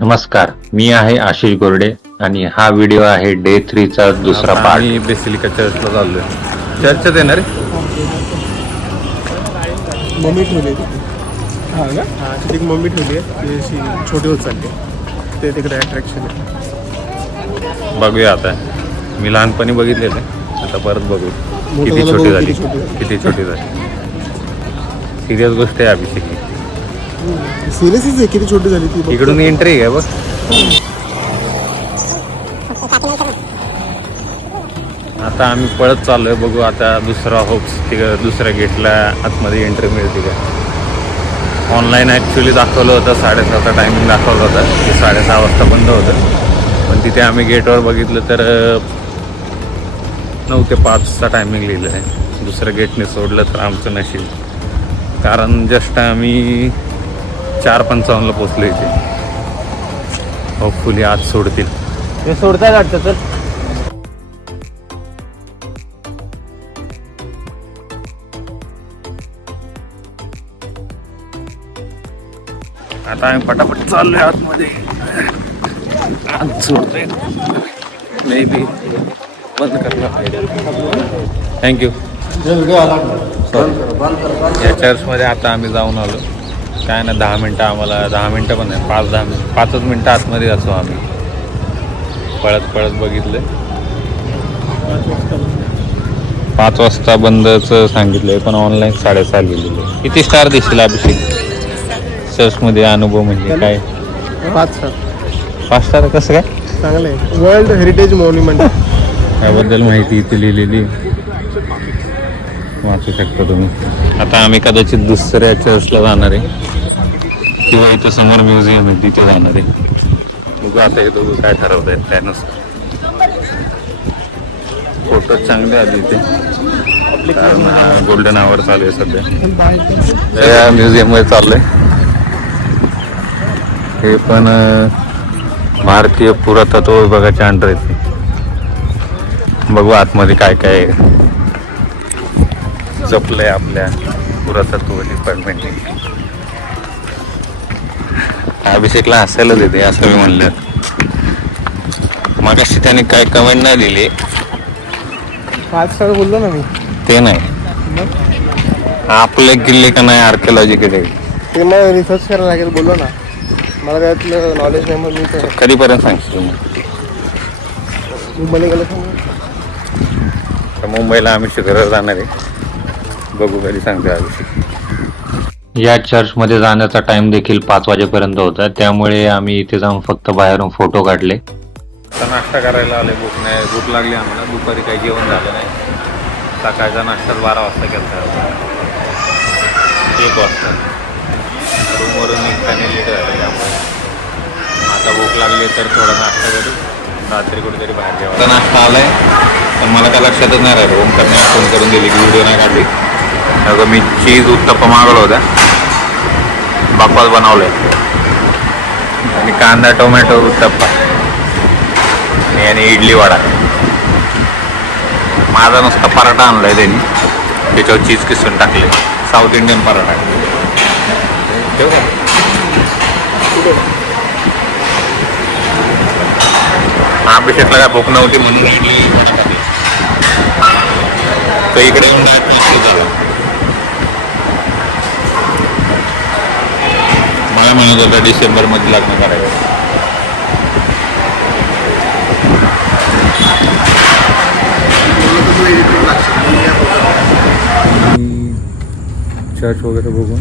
नमस्कार, मी आहे आशिष गोरडे आणि हा व्हिडिओ आहे डे 3 चा दुसरा पार्ट. मी बेसिलिका चर्चला चाललोय. चर्चच येणार आहे. मम्मी ठेवली हां ना तिथे एक मम्मी ठेवली आहे ती अशी छोटी होत चालते ते तिकडे अट्रॅक्शन आहे. बघूया आता. मी लहानपणी बघितलेलं आहे. आता परत बघू मोठं किती झालं छोटी बघू झाली, किती छोटी झाली. किती छोटी झाली. सिरियस गोष्ट आहे अभिषेक ही. सिरियसच आहे किती छोटी झाली ती बघ. इकडून एंट्री आहे बघ. आता आम्ही पळत चाललोय. बघू आता दुसरा होप्स दुसऱ्या गेटला आतमध्ये एंट्री मिळते का. ऑनलाईन ॲक्च्युली दाखवलं होतं 6:30चा टायमिंग दाखवलं होतं की 6:30 वाजता बंद होतं. पण तिथे आम्ही गेटवर बघितलं तर 9 ते 5चा टायमिंग लिहिलं आहे. दुसऱ्या गेटने सोडलं तर आमचं नशीब. कारण जस्ट आम्ही 4:55ला पोचलो इथे. होपफुली आज सोडतील. ते सोडताय वाटतं तर. आता आम्ही पटापट चाललोय आतमध्ये. आज सोडतोय मे बी बंद करणार. थँक्यू. या चर्चमध्ये आता आम्ही जाऊन आलो. काय ना 10 मिनटं आम्हाला 10 मिनटं पण नाही 5-10 मिनटं आतमध्ये असो आम्ही. पळत पळत बघितलं 5 वाजता बंदचं सांगितलंय पण ऑनलाईन 6:30 लिहिलेलं. किती स्टार दिसतील अभिषेक चर्चमध्ये अनुभव म्हणजे काय. 5 स्टार कसं काय. चांगलं आहे. वर्ल्ड हेरिटेज मॉन्युमेंट त्याबद्दल माहिती इथे लिहिलेली वाचू शकता तुम्ही. आता आम्ही कदाचित दुसऱ्या चर्चला जाणार आहे किंवा इथं समोर म्युझियम आहे तिथे जाणार आहे. बघू आता हे दोघं काय ठरवत आहेत त्यानुसार. फोटो चांगले आले इथे. गोल्डन आवर चालू आहे सध्या. या म्युझियम मध्ये चाललंय. हे पण भारतीय पुरातत्व विभागाच्या अंडर येते. बघू आतमध्ये काय काय जपलंय आपल्या पुरातत्व डिपार्टमेंटने. अभिषेकला हसायलाच येते असं मी म्हणलं. मागाशी त्याने काय कमेंट नाही दिली. 5 स्टार बोललो ना मी. ते नाही आपले किल्ले का नाही आर्किओलॉजिकल ते मग रिसर्च करायला लागेल बोललो ना. मला त्यातलं नॉलेज नाही मग मी तर कधीपर्यंत सांगशील मग. मुंबईला गेलं तर मुंबईला आम्ही शिखरावर जाणार आहे. बघू कधी सांगतो अभिषेक. या चर्चमध्ये जाण्याचा टाइम देखील 5 वाजेपर्यंत होता, त्यामुळे आम्ही इथे जाऊन फक्त बाहेरून फोटो काढले. आता नाश्ता करायला आले. भूक लागली आम्हाला. दुपारी काही जेवण झालं नाही. सकाळचा नाश्ता 12 वाजता केला. 1 वाजता रूमवरून निघताना लेट झालं. त्यामुळे आता भूक लागली तर थोडा नाश्ता करू. रात्री कुठेतरी बाहेर जेव्हा आता नाश्ता आलाय पण मला काय लक्षातच नाही राहिलं. ओमकारने फोन करून दिली की व्हिडिओ नाही काढली. अगं मी चीज उत्तप्पा मागवला होता. बापाच बनवलंय आणि कांदा टोमॅटो उत्तप्पा आणि इडली वडा. माझा नुसता पराठा आणलाय त्यांनी. त्याच्यावर चीज किसून टाकले. South Indian paratha. ठेवू का? अभिषेकला काय भूक नव्हती म्हणून इडली वडा खाल्ली. तर इकडे येऊन झाला. मला म्हणत होता डिसेंबरमध्ये लग्न करायचं. चर्च वगैरे बघून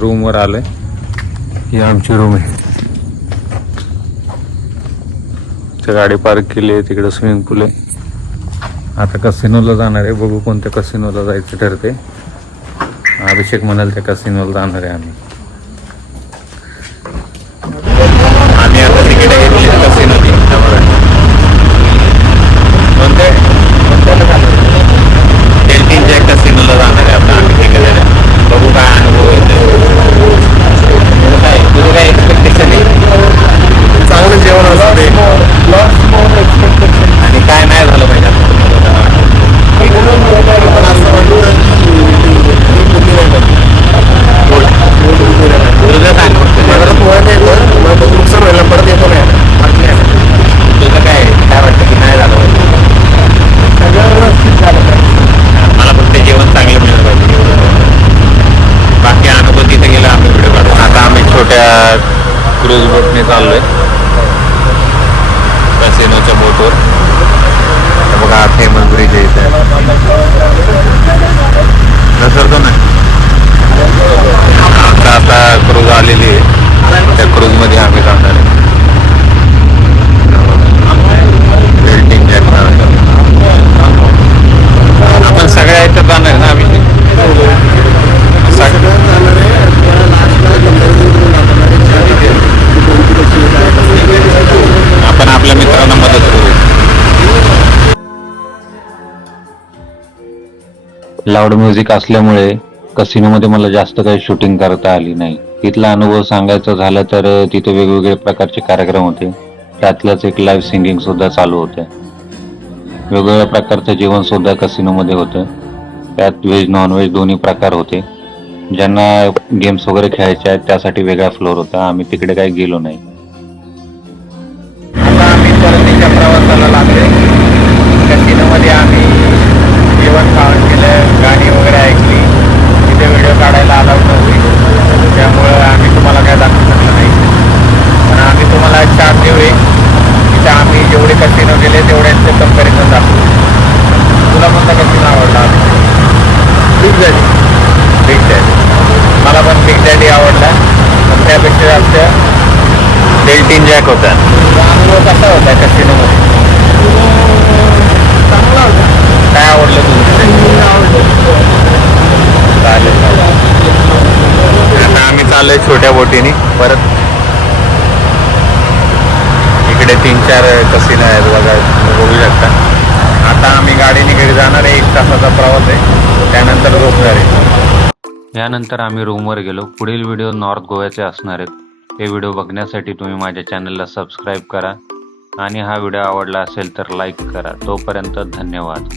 रूमवर आलंय. ही आमची रूम आहे. गाडी पार्क केली आहे. तिकडे स्विमिंग पूल आहे. आता कसिनोला जाणार आहे. बघू कोणत्या कसिनोला जायचं ठरते. अभिषेक म्हणाल त्या कसिनोला जाणार आहे आम्ही. आता तिकीट घेतली कसिनोची. डेल्फिनच्या कसिनोला जाणार आहे आता आम्ही. तिकडे बघू काय अनुभव येतो. तुझं काय एक्सपेक्टेशन आहे. चांगलं जेवण असतं आणि काय नाही झालं पाहिजे. पण असं वाटतं सध्या क्रूज बोटने चाललोय कसिनोच्या बोटवर. बघा हा फेमस ब्रिज आहे इथे. घसरतो ना. आता क्रूज आलेली आहे, त्या क्रूज मध्ये आम्ही जाणार आहे. बिल्डिंग आपण सगळ्या याच्यात जाणार ना आम्ही. आपण आपल्या मित्रांना मदत करू. लाऊड म्युझिक असल्यामुळे कसिनोमध्ये मला जास्त काही शूटिंग करता आली नाही. तिथला अनुभव सांगायचा झाला तर तिथे वेगवेगळे प्रकारचे कार्यक्रम होते. त्यातलंच एक लाईव्ह सिंगिंग सुद्धा चालू होते. वेगवेगळ्या प्रकारचं जेवण सुद्धा कसिनोमध्ये होतं. त्यात व्हेज नॉनव्हेज दोन्ही प्रकार होते. ज्यांना गेम्स वगैरे खेळायचे आहेत त्यासाठी वेगळा फ्लोअर होता. आम्ही तिकडे काही गेलो नाही. आता आम्ही परतीच्या प्रवासाला लागले. कसिनोमध्ये आम्ही जेवण खावण केलं, गाणी वगैरे ऐकली. तिथे व्हिडिओ काढायला अलाउड नव्हती, त्यामुळं आम्ही तुम्हाला काय दाखवू शकलो नाही. पण आम्ही तुम्हाला चार्ट देऊया, तिथे आम्ही जेवढे कसिनो गेले तेवढ्यांचं कंपॅरिझन दाखवू. तुला कोणता कसिनो आवडला? Big daddy. Big daddy. मला पण बिग डॅडी आवडला, पण त्यापेक्षा जास्त डेल्टिन जॅक होता. अनुभव कसा होता कसिनोमध्ये? चांगला होता. काय आवडलं तुझं? चालेल. आता आम्ही चाललोय छोट्या बोटीने परत. इकडे 3-4 कसिनो आहेत बघा, तुम्ही बघू शकता. आता आम्ही गाडीने घरी जाणार आहे. 1 तासाचा प्रवास आहे, त्यानंतर झोपणार आहे. यानंतर आम्ही रूमवर गेलो. पुढील व्हिडिओ नॉर्थ गोव्याचे असणार आहेत. हे व्हिडिओ बघण्यासाठी तुम्ही माझ्या चॅनलला सबस्क्राईब करा आणि हा व्हिडिओ आवडला असेल तर लाईक करा. तोपर्यंत धन्यवाद.